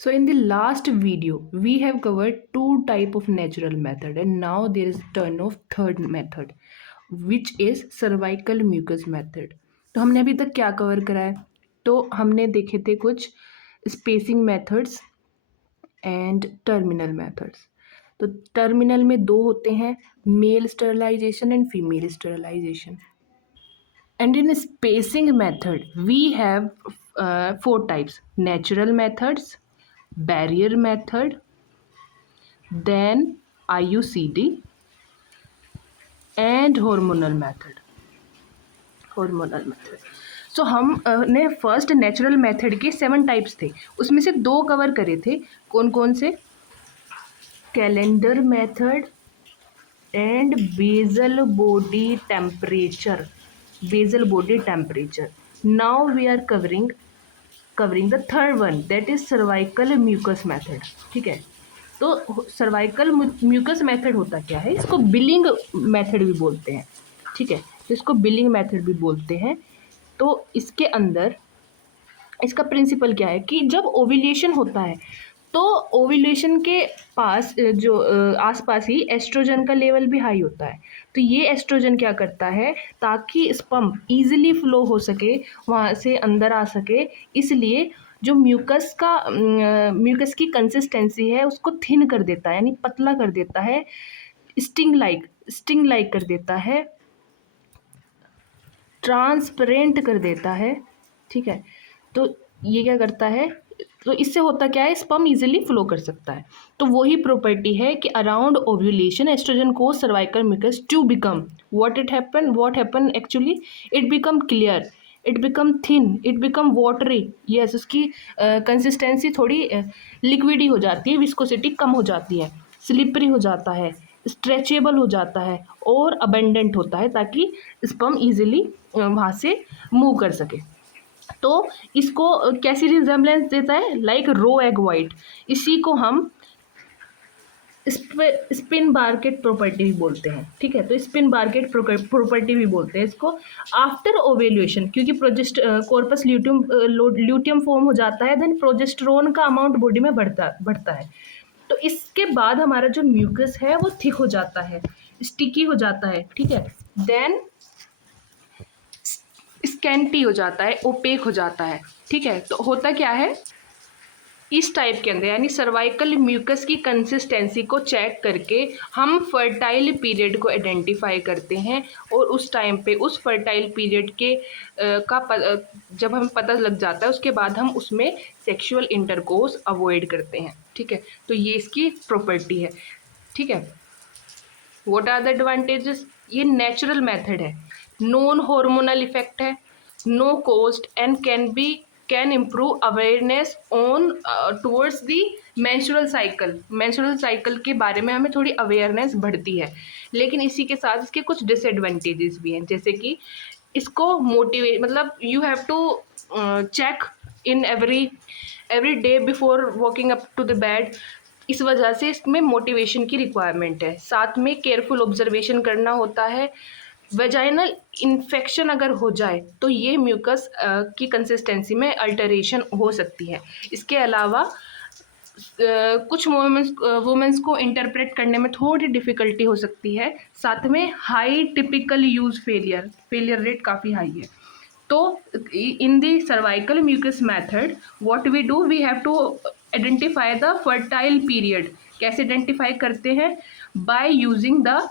So in the last video, we have covered two type of natural method, and now there is turn of third method, which is cervical mucus method. तो हमने अभी तक क्या cover करा है? तो हमने देखे थे कुछ spacing methods and terminal methods. तो टर्मिनल में दो होते हैं, male sterilisation and female sterilisation. And in spacing method, we have four types: natural methods, barrier method, then IUCD and hormonal method. hormonal method. सो हम ने फर्स्ट नेचुरल मेथड के 7 types थे, उसमें से 2 कवर करे थे। कौन कौन से? Calendar method and basal body temperature. Basal body temperature. Now we are covering the third one, that is cervical mucus method. ठीक है, तो सर्वाइकल म्यूकस मेथड होता क्या है? इसको बिलिंग मेथड भी बोलते हैं। ठीक है, तो इसको बिलिंग मेथड भी बोलते हैं। तो इसके अंदर इसका प्रिंसिपल क्या है कि जब ओव्यूलेशन होता है तो ओव्यूलेशन के पास जो आसपास ही एस्ट्रोजन का लेवल भी हाई होता है। तो ये एस्ट्रोजन क्या करता है, ताकि स्पर्म इजीली फ्लो हो सके, वहाँ से अंदर आ सके, इसलिए जो म्यूकस की कंसिस्टेंसी है उसको थिन कर देता है, यानी पतला कर देता है, स्टिंग लाइक कर देता है, ट्रांसपेरेंट कर देता है। ठीक है, तो ये क्या करता है, तो इससे होता क्या है, स्पर्म इजीली फ्लो कर सकता है। तो वही प्रॉपर्टी है कि अराउंड ओव्यूलेशन एस्ट्रोजन को cervical mucus to become what happen actually, it become clear, it become thin, it become watery. Yes, उसकी कंसिस्टेंसी थोड़ी लिक्विडी हो जाती है, विस्कोसिटी कम हो जाती है, स्लिपरी हो जाता है, स्ट्रेचेबल हो जाता है और अबेंडेंट होता है, ताकि स्पर्म इजीली वहाँ से मूव कर सके। तो इसको कैसी रिजेम्बलेंस देता है? लाइक रो एग वाइट। इसी को हम स्पिन बार्केट प्रॉपर्टी भी बोलते हैं। ठीक है, तो स्पिन बार्केट प्रॉपर्टी भी बोलते हैं इसको। आफ्टर ओवेल्यूएशन, क्योंकि कॉर्पस ल्यूटियम फॉर्म हो जाता है, देन प्रोजेस्टेरोन का अमाउंट बॉडी में बढ़ता है। तो इसके बाद हमारा जो म्यूकस है वो थिक हो जाता है, स्टिकी हो जाता है। ठीक है, देन स्कैंटी हो जाता है, ओपेक हो जाता है। ठीक है, तो होता क्या है इस टाइप के अंदर, यानी सर्वाइकल म्यूकस की कंसिस्टेंसी को चेक करके हम फर्टाइल पीरियड को आइडेंटिफाई करते हैं, और उस टाइम पे उस फर्टाइल पीरियड के जब हमें पता लग जाता है, उसके बाद हम उसमें सेक्सुअल इंटरकोर्स अवॉइड करते हैं। ठीक है, तो ये इसकी प्रॉपर्टी है। ठीक है, व्हाट आर द एडवांटेजेस? ये नेचुरल मेथड है, नॉन हार्मोनल इफेक्ट है, no cost and can improve awareness on towards the menstrual cycle के बारे में हमें थोड़ी अवेयरनेस बढ़ती है। लेकिन इसी के साथ इसके कुछ डिसएडवांटेजेस भी हैं, जैसे कि इसको मोटिवेट, मतलब you have to check in every day before walking up to the bed. इस वजह से इसमें मोटिवेशन की रिक्वायरमेंट है। साथ में केयरफुल ऑब्जर्वेशन करना होता है। वेजाइनल इन्फेक्शन अगर हो जाए तो ये म्यूकस की कंसिस्टेंसी में अल्टरेशन हो सकती है। इसके अलावा कुछ वुमेंस को इंटरप्रेट करने में थोड़ी डिफ़िकल्टी हो सकती है। साथ में high typical use failure rate काफ़ी हाई है। तो in the cervical mucus method what we do, we have to identify the fertile period. कैसे आइडेंटिफाई करते हैं? By using the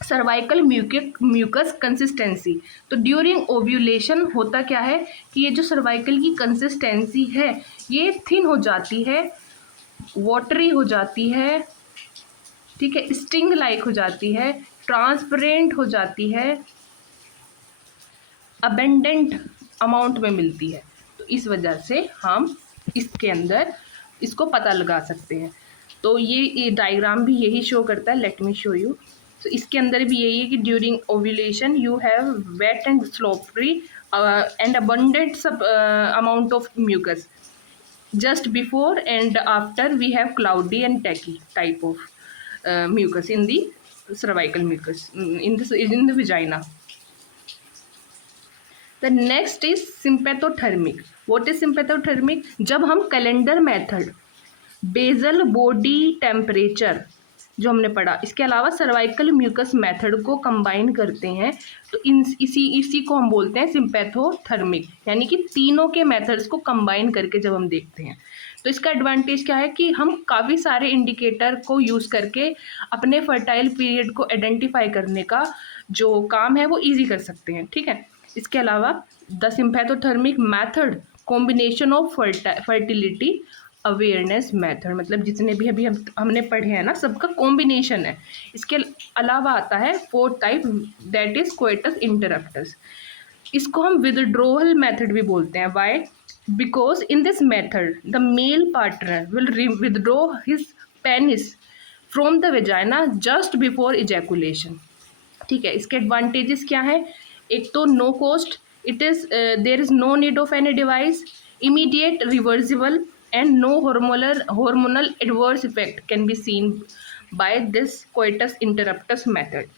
cervical mucus consistency. तो ड्यूरिंग ओव्यूलेशन होता क्या है कि ये जो सर्वाइकल की कंसिस्टेंसी है ये थिन हो जाती है, वाटरी हो जाती है, ठीक है, स्टिंग लाइक हो जाती है, ट्रांसपेरेंट हो जाती है, अबेंडेंट अमाउंट में मिलती है। तो इस वजह से हम इसके अंदर इसको पता लगा सकते हैं। तो ये डायग्राम भी यही शो करता है, लेट मी शो यू। तो इसके अंदर भी यही है कि during ovulation you have wet and slippery and abundant amount of mucus. Just before and after we have cloudy and tacky type of mucus in the cervical mucus in the vagina. The next is symptothermic. What is symptothermic? जब हम calendar method basal body temperature जो हमने पढ़ा, इसके अलावा cervical mucus method को combine करते हैं तो इसी को हम बोलते हैं सिंपैथोथर्मिक, यानी कि तीनों के मेथड्स को कंबाइन करके जब हम देखते हैं तो इसका एडवांटेज क्या है कि हम काफ़ी सारे इंडिकेटर को यूज़ करके अपने फर्टाइल पीरियड को आइडेंटिफाई करने का जो काम है वो ईजी कर सकते हैं। ठीक है, इसके अलावा the symptothermic method combination of fertility awareness method, मतलब जितने भी अभी हमने पढ़े हैं ना सबका कॉम्बिनेशन है। इसके अलावा आता है fourth type, that is coitus interruptus. इसको हम विदड्रोवल मेथड भी बोलते हैं। Why? Because in this method the male partner will withdraw his penis from the vagina just before ejaculation. ठीक है, इसके एडवांटेजेस क्या है? एक तो no cost, it is there is no need of any device, immediate reversible and no hormonal adverse effect can be seen by this coitus interruptus method.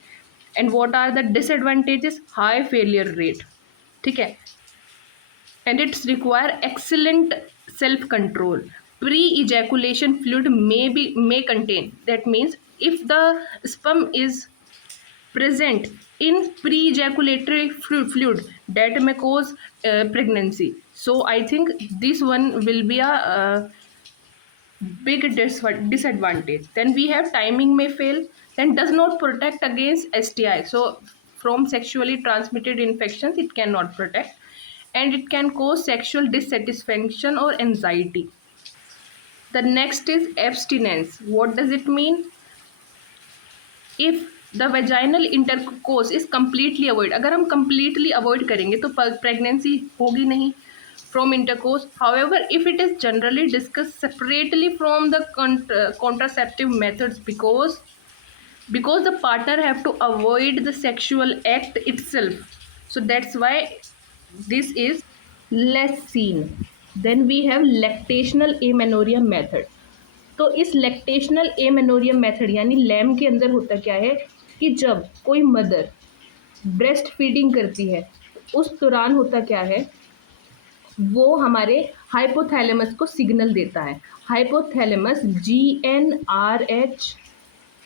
And what are the disadvantages? High failure rate. ठीक है, and it's require excellent self control. Pre ejaculation fluid may contain, that means if the sperm is present in pre-ejaculatory fluid that may cause pregnancy. So I think this one will be a big disadvantage. Then we have timing may fail, then does not protect against STI. So from sexually transmitted infections it cannot protect, and it can cause sexual dissatisfaction or anxiety. The next is abstinence. What does it mean? If the vaginal intercourse is completely avoid, अगर हम completely avoid करेंगे तो pregnancy होगी नहीं from intercourse. However if it is generally discuss separately from the contraceptive methods because the partner have to avoid the sexual act itself, so that's why this is less seen. Then we have lactational amenorrhea method. तो इस lactational amenorrhoea method यानी lamb के अंदर होता क्या है कि जब कोई मदर ब्रेस्ट फीडिंग करती है उस दौरान होता क्या है, वो हमारे हाइपोथैलेमस को सिग्नल देता है. हाइपोथैलेमस GnRH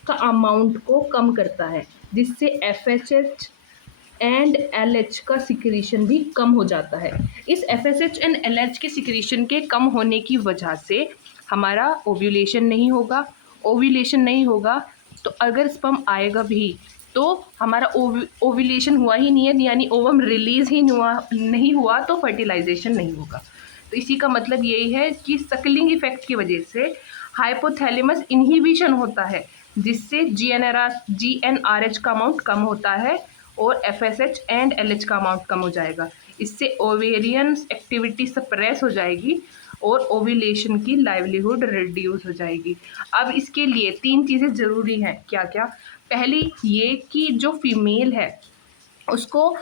का अमाउंट को कम करता है जिससे FSH एंड LH का सिक्रीशन भी कम हो जाता है. इस FSH एंड LH के सिक्रीशन के कम होने की वजह से हमारा ओव्यूलेशन नहीं होगा. ओव्यूलेशन नहीं होगा तो अगर स्पर्म आएगा भी तो हमारा ओव्यूलेशन हुआ ही नहीं है, यानी ओवम रिलीज ही नहीं हुआ तो फर्टिलाइजेशन नहीं होगा. तो इसी का मतलब यही है कि सकलिंग इफेक्ट की वजह से हाइपोथैलेमस इनहिबिशन होता है जिससे GnRH का अमाउंट कम होता है और FSH एंड LH का अमाउंट कम हो जाएगा. इससे ओवेरियन एक्टिविटी सप्रेस हो जाएगी और ओव्यूलेशन की लाइवलीहुड रिड्यूस हो जाएगी. अब इसके लिए 3 चीज़ें ज़रूरी हैं. क्या क्या? पहली ये कि जो फीमेल है उसको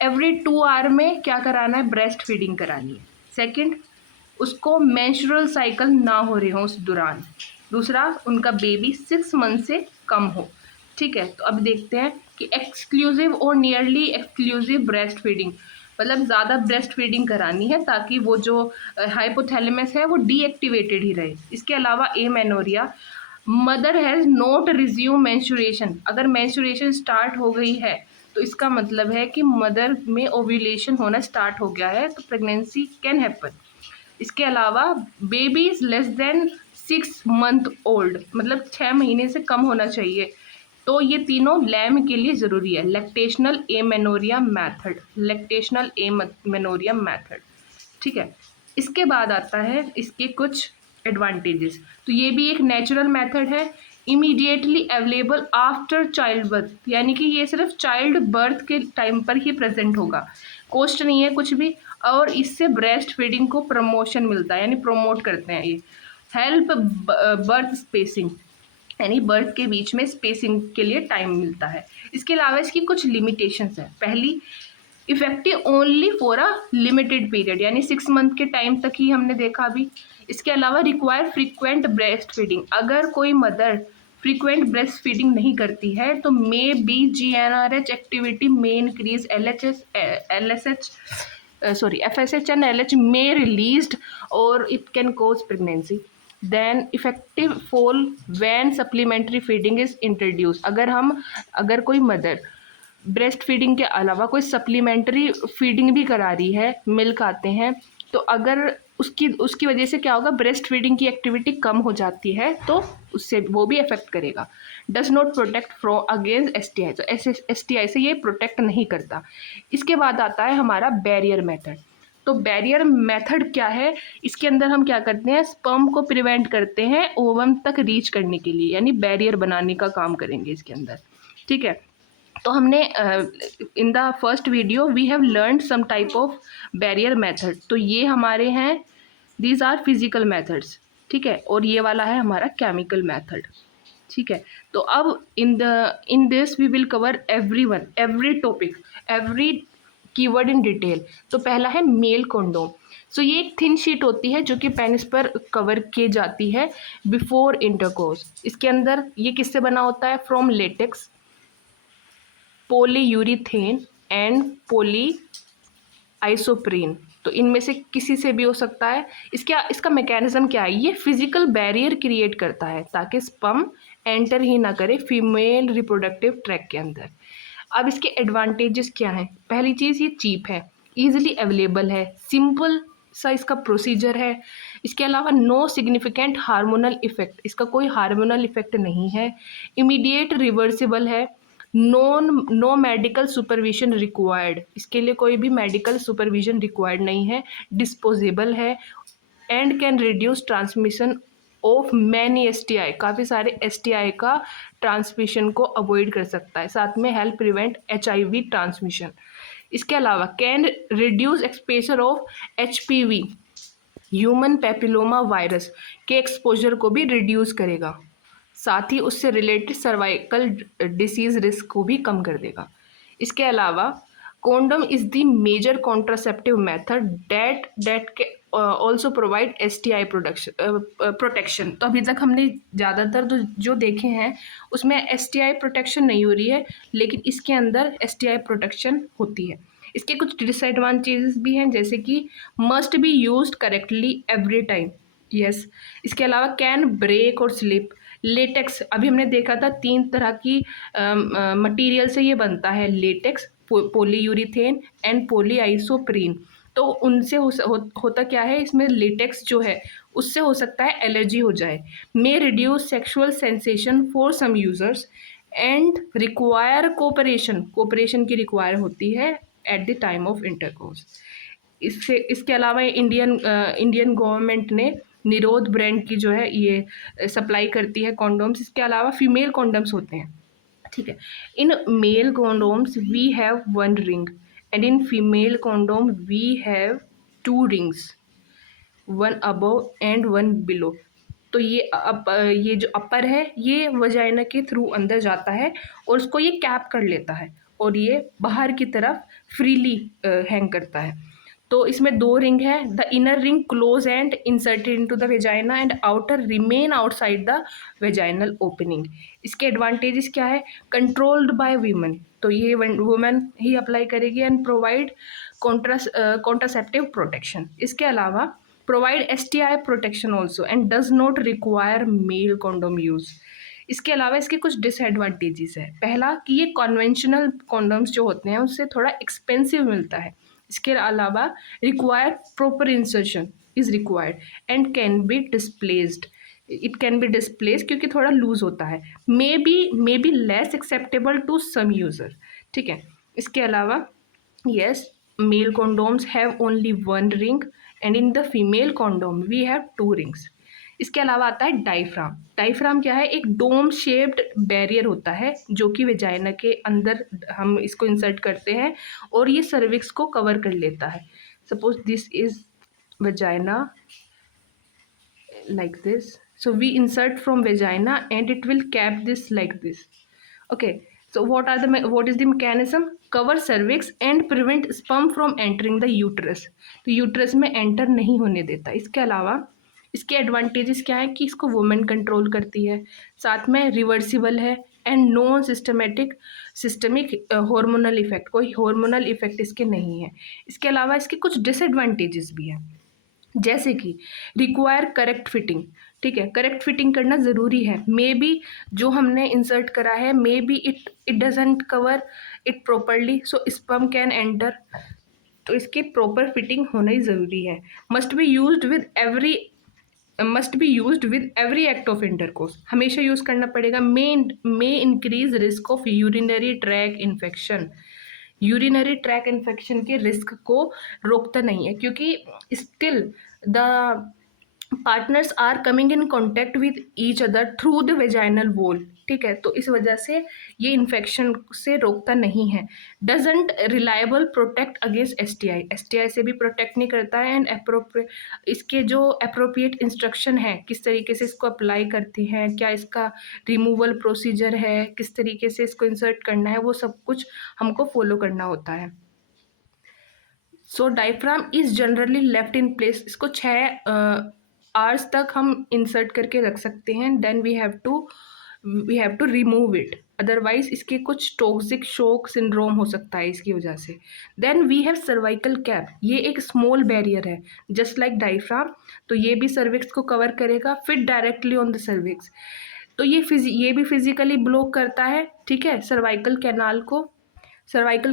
एवरी 2 आवर में क्या कराना है? ब्रेस्ट फीडिंग करानी है. सेकंड, उसको मेंस्ट्रुअल साइकिल ना हो रहे हो उस दौरान. दूसरा, उनका बेबी 6 मंथ से कम हो. ठीक है, तो अब देखते हैं कि एक्सक्लूसिव और नियरली एक्सक्लूसिव ब्रेस्ट फीडिंग, मतलब ज़्यादा ब्रेस्ट फीडिंग करानी है ताकि वो जो हाइपोथैलेमस है वो डीएक्टिवेटेड ही रहे. इसके अलावा amenorrhoea, mother has not resume menstruation. अगर मेंस्ट्रुएशन स्टार्ट हो गई है तो इसका मतलब है कि मदर में ओव्यूलेशन होना स्टार्ट हो गया है, तो प्रेगनेंसी कैन हैपन. इसके अलावा baby is less than 6 month old, मतलब 6 महीने से कम होना चाहिए. तो ये तीनों लैम के लिए ज़रूरी है. Lactational amenorrhoea method, lactational amenorrhoea method. ठीक है, इसके बाद आता है इसके कुछ एडवांटेजेस. तो ये भी एक नेचुरल मेथड है, immediately available after child birth, यानी कि ये सिर्फ चाइल्ड बर्थ के टाइम पर ही प्रेजेंट होगा. कॉस्ट नहीं है कुछ भी, और इससे ब्रेस्ट फीडिंग को प्रमोशन मिलता है, यानी प्रोमोट करते हैं ये. हेल्प बर्थ स्पेसिंग, यानी बर्थ के बीच में स्पेसिंग के लिए टाइम मिलता है. इसके अलावा इसकी कुछ लिमिटेशंस हैं. पहली, effective only for a limited period, यानी 6 मंथ के टाइम तक ही हमने देखा अभी. इसके अलावा रिक्वायर फ्रीक्वेंट ब्रेस्ट फीडिंग, अगर कोई मदर फ्रीक्वेंट ब्रेस्ट फीडिंग नहीं करती है तो may be GnRH activity may increase LSH FSH and LH may released or it can cause pregnancy. Then effective fall when supplementary feeding is introduced. अगर कोई mother breast feeding के अलावा कोई supplementary feeding भी करा रही है, मिल्क आते हैं, तो अगर उसकी उसकी वजह से क्या होगा, ब्रेस्ट फीडिंग की एक्टिविटी कम हो जाती है, तो उससे वो भी अफेक्ट करेगा. Does not protect from against STI. तो STI से ये प्रोटेक्ट नहीं करता. इसके बाद आता है हमारा बैरियर मेथड. तो बैरियर मेथड क्या है, इसके अंदर हम क्या करते हैं, स्पर्म को प्रिवेंट करते हैं ओवम तक रीच करने के लिए, यानी बैरियर बनाने का काम करेंगे इसके अंदर. ठीक है, तो हमने in the first video we have learn some type of barrier method. तो ये हमारे हैं, दीज आर फिजिकल मेथड्स. ठीक है, और ये वाला है हमारा केमिकल मेथड. ठीक है, तो अब in this we will cover every topic, every keyword in detail. तो पहला है मेल कॉन्डोम. सो ये एक थिन शीट होती है जो कि पेनिस पर कवर की जाती है बिफोर इंटरकोर्स. इसके अंदर ये किससे बना होता है, from latex, polyurethane and polyisoprene. तो इनमें से किसी से भी हो सकता है. इसका मैकेनिज्म क्या है, ये फिजिकल बैरियर क्रिएट करता है ताकि स्पर्म एंटर ही ना करे फीमेल रिप्रोडक्टिव ट्रैक के अंदर. अब इसके एडवांटेजेस क्या हैं, पहली चीज़ ये चीप है, ईजिली अवेलेबल है, सिंपल सा इसका प्रोसीजर है. इसके अलावा नो सिग्निफिकेंट हार्मोनल इफेक्ट, इसका कोई हार्मोनल इफेक्ट नहीं है. इमीडिएट रिवर्सिबल है. नो मेडिकल सुपरविजन रिक्वायर्ड, इसके लिए कोई भी मेडिकल सुपरविजन रिक्वायर्ड नहीं है. डिस्पोजेबल है and can reduce transmission of many STI, काफ़ी सारे STI का ट्रांसमिशन को अवॉइड कर सकता है. साथ में हेल्प प्रिवेंट HIV ट्रांसमिशन. इसके अलावा can reduce exposure of HPV, human papilloma virus के एक्सपोजर को भी रिड्यूस करेगा. साथ ही उससे रिलेटेड सर्वाइकल डिसीज रिस्क को भी कम कर देगा. इसके अलावा condom is the major contraceptive method that also provide STI protection. तो अभी तक हमने ज़्यादातर जो देखे हैं उसमें STI प्रोटेक्शन नहीं हो रही है, लेकिन इसके अंदर STI प्रोटेक्शन होती है. इसके कुछ डिसएडवांटेजेस भी हैं, जैसे कि must be used correctly every time. Yes. इसके अलावा कैन ब्रेक और स्लिप. लेटेक्स अभी हमने देखा था 3 तरह की मटेरियल से ये बनता है, लेटेक्स, पॉलीयूरीथेन एंड पॉलीआइसोप्रीन. तो उनसे होता क्या है, इसमें लेटेक्स जो है उससे हो सकता है एलर्जी हो जाए. May reduce sexual sensation for some users and require cooperation की रिक्वायर होती है at the time of intercourse. इसके अलावा इंडियन गवर्नमेंट ने निरोध ब्रांड की जो है ये सप्लाई करती है कॉन्डोम्स. इसके अलावा फीमेल कॉन्डोम्स होते हैं. ठीक है, in male condoms we have 1 ring and in female condom we have 2 rings, 1 above and 1 below. तो ये जो अपर है ये वजाइना के थ्रू अंदर जाता है और उसको ये कैप कर लेता है और ये बाहर की तरफ फ्रीली हैंग करता है. तो इसमें 2 रिंग है. The inner ring close and inserted into the vagina and outer remain outside the vaginal opening. इसके एडवांटेजेस क्या है, कंट्रोल्ड बाय वीमेन, तो ये वुमेन ही अप्लाई करेगी एंड प्रोवाइड कॉन्ट्रासेप्टिव प्रोटेक्शन. इसके अलावा provide STI protection also and does not require male condom use. इसके अलावा इसके कुछ डिसएडवांटेजेस है. पहला कि ये कन्वेंशनल कॉन्डोम्स जो होते हैं उससे थोड़ा एक्सपेंसिव मिलता है. इसके अलावा require proper insertion is required and can be displaced. It can be displace क्योंकि थोड़ा लूज होता है. May be less acceptable to some user. ठीक है, इसके अलावा yes, male condoms have only 1 ring and in the female condom we have 2 rings. इसके अलावा आता है डायफ्राम. डायफ्राम क्या है, एक डोम शेप्ड बैरियर होता है जो कि वेजाइना के अंदर हम इसको इंसर्ट करते हैं और ये सर्विक्स को कवर कर लेता है. Suppose this is vagina like this, so we insert from vagina and it will cap this like this. Okay, so what is the mechanism, cover cervix and prevent sperm from entering the uterus. तो uterus में enter नहीं होने देता. इसके अलावा इसके advantages क्या है कि इसको वुमेन कंट्रोल करती है, साथ में रिवर्सिबल है, and non systemic hormonal effect, कोई हार्मोनल इफेक्ट इसके नहीं है। इसके अलावा इसके कुछ डिसएडवांटेजेस भी हैं, जैसे कि रिक्वायर करेक्ट फिटिंग, ठीक है, करेक्ट फिटिंग करना ज़रूरी है। मे बी जो हमने इंसर्ट करा है, may be it it doesn't cover it properly, so sperm can enter, तो इसकी प्रॉपर फिटिंग होना ही ज़रूरी है। Must be used with every act of intercourse, हमेशा यूज़ करना पड़ेगा। May increase risk of urinary tract infection, urinary tract infection के रिस्क को रोकता नहीं है, क्योंकि still the partners are coming in contact with each other through the vaginal wall, ठीक है, तो इस वजह से ये इन्फेक्शन से रोकता नहीं है। Doesn't reliable protect against S T I से भी प्रोटेक्ट नहीं करता है। एंड इसके जो अप्रोप्रिएट इंस्ट्रक्शन है, किस तरीके से इसको अप्लाई करती हैं, क्या इसका रिमूवल प्रोसीजर है, किस तरीके से इसको इंसर्ट करना है, वो सब कुछ हमको फॉलो करना होता है। So diaphragm is generally left in place, इसको 6 आवर्स तक हम इंसर्ट करके रख सकते हैं। Then we have to remove it, otherwise इसके कुछ टॉक्सिक शॉक सिंड्रोम हो सकता है इसकी वजह से। Then we have cervical cap, ये एक स्मॉल बैरियर है जस्ट लाइक डायफ्राम, तो ये भी सर्विक्स को कवर करेगा, fit directly on the cervix, तो ये भी फिजिकली ब्लॉक करता है, ठीक है, सर्वाइकल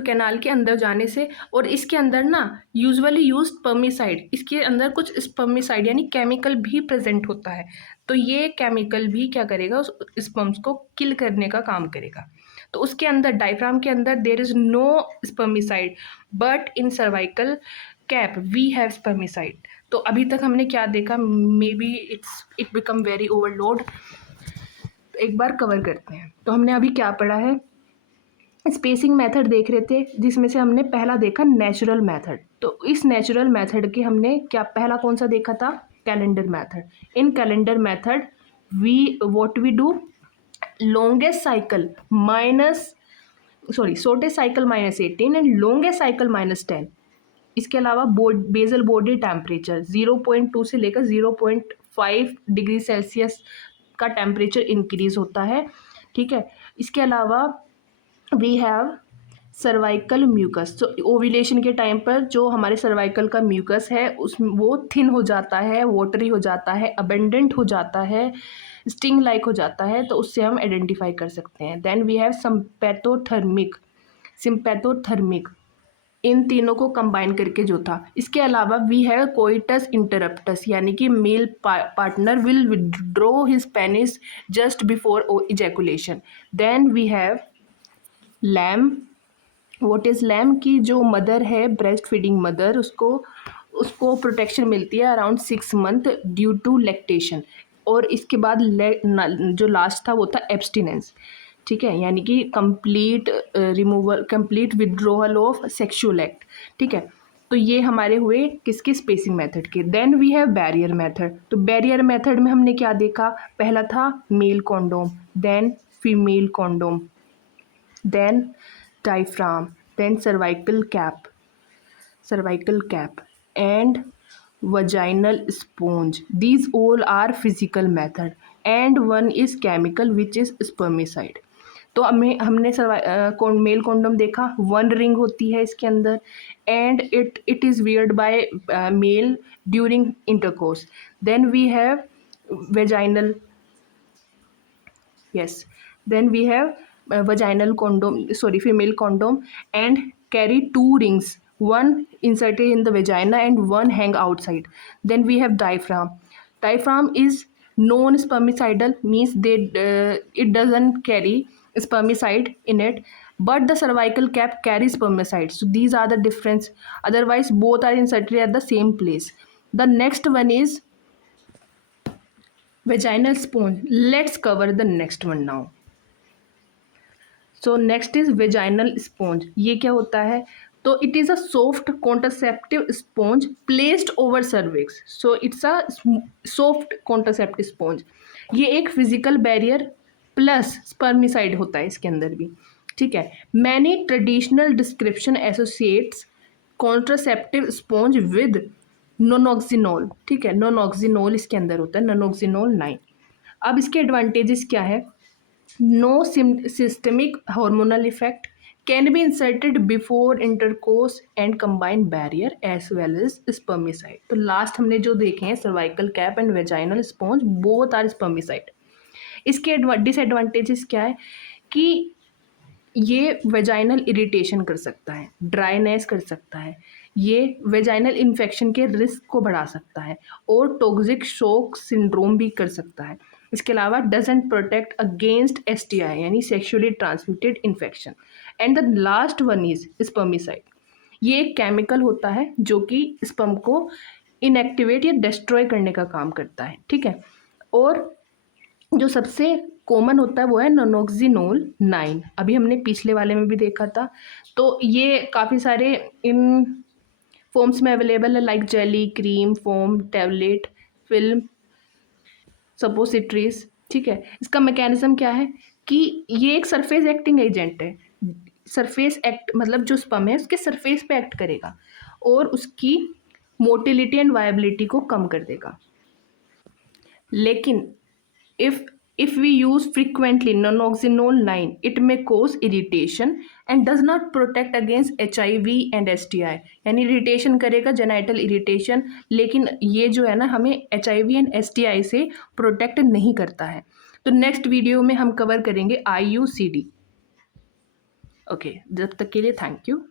कैनाल के अंदर जाने से। और इसके अंदर ना यूजुअली यूज्ड स्पर्मिसाइड, इसके अंदर कुछ स्पर्मिसाइड यानी केमिकल भी प्रेजेंट होता है, तो ये केमिकल भी क्या करेगा, उस स्पर्म्स को किल करने का काम करेगा। तो उसके अंदर डायफ्राम के अंदर there is no spermicide, but in cervical cap we have spermicide. तो अभी तक हमने क्या देखा, may be it become very overload, एक बार कवर करते हैं। तो हमने अभी क्या पढ़ा है, स्पेसिंग मेथड देख रहे थे, जिसमें से हमने पहला देखा नेचुरल मेथड। तो इस नेचुरल मेथड के हमने क्या पहला कौन सा देखा था, calendar method. In calendar method what we do, longest cycle shortest cycle -18 and longest cycle -10। इसके अलावा बेजल बॉडी टेम्परेचर 0.2 से लेकर 0.5 डिग्री सेल्सियस का टेम्परेचर इंक्रीज होता है, ठीक है। इसके अलावा वी हैव सर्वाइकल म्यूकस, तो ओव्यूलेशन के टाइम पर जो हमारे सर्वाइकल का म्यूकस है वो थिन हो जाता है, वाटरी हो जाता है, अबेंडेंट हो जाता है, स्टिंग लाइक हो जाता है, तो उससे हम आइडेंटिफाई कर सकते हैं। देन वी हैव सिम्पैथोथर्मिक, इन तीनों को कंबाइन करके जो था। इसके अलावा वी हैव कोइटस इंटरप्टस, यानी कि male partner will withdraw his penis just before ejaculation. Then we have LAM, what is LAM की जो मदर है, ब्रेस्ट फीडिंग मदर, उसको प्रोटेक्शन मिलती है around 6 month due to lactation. और इसके बाद जो लास्ट था वो था एब्सटिनेंस, ठीक है, यानी कि complete withdrawal of sexual act, ठीक है। तो ये हमारे हुए किसके, स्पेसिंग मेथड के। Then we have barrier method, तो बैरियर मेथड में हमने क्या देखा, पहला था male condom, then female condom, then diaphragm, then cervical cap and vaginal sponge. These all are physical method and one is chemical which is spermicide. तो हमने mail condom देखा, 1 रिंग होती है इसके अंदर and it is weared by male during intercourse. Then we have vaginal, yes, then we have female condom and carry 2 rings, one inserted in the vagina and one hang outside. Then we have diaphragm is non-spermicidal, means it doesn't carry spermicide in it, but the cervical cap carries spermicide, so these are the difference, otherwise both are inserted at the same place. The next one is vaginal sponge. Let's cover the next one now. So next is vaginal sponge. ये क्या होता है, तो it is a soft contraceptive sponge placed over cervix. So it's a soft contraceptive sponge. ये एक physical barrier plus spermicide होता है इसके अंदर भी, ठीक है। Many traditional description associates contraceptive sponge with nonoxynol, ठीक है, नोनॉक्सिनोल इसके अंदर होता है, नोनॉक्सिनोल 9। अब इसके एडवांटेजेस क्या है, No systemic hormonal effect, can be inserted before intercourse and combine barrier as well as spermicide. तो लास्ट हमने जो देखे हैं cervical cap and vaginal sponge both are spermicide. इसके डिसएडवांटेजेस क्या है कि ये वेजाइनल इरिटेशन कर सकता है, ड्राइनेस कर सकता है, ये वेजाइनल इन्फेक्शन के रिस्क को बढ़ा सकता है और टॉक्सिक शॉक सिंड्रोम भी कर सकता है. इसके अलावा डजेंट प्रोटेक्ट अगेंस्ट एसटीआई यानी sexually transmitted infection. And the last one is spermicide. ये एक केमिकल होता है जो कि स्पर्म को इनएक्टिवेट या डिस्ट्रॉय करने का काम करता है. ठीक है. और जो सबसे कॉमन होता है वो है नोनोक्सिनोल 9. अभी हमने पिछले वाले में भी देखा था. तो ये काफ़ी सारे इन फॉर्म्स में अवेलेबल है like jelly, cream, foam, tablet, film, suppositories. ठीक है. इसका मैकेनिज्म क्या है कि ये एक सरफेस एक्टिंग एजेंट है. सरफेस एक्ट मतलब जो स्पर्म है उसके सरफेस पे एक्ट करेगा और उसकी मोटिलिटी एंड वायबिलिटी को कम कर देगा. लेकिन if we use frequently nanoxynol 9, it may cause irritation and does not protect against HIV and STI. यानी इरिटेशन करेगा, जेनाइटल इरिटेशन, लेकिन ये जो है ना हमें HIV एंड STI से प्रोटेक्ट नहीं करता है. तो नेक्स्ट वीडियो में हम कवर करेंगे IUCD. ओके, जब तक के लिए थैंक यू.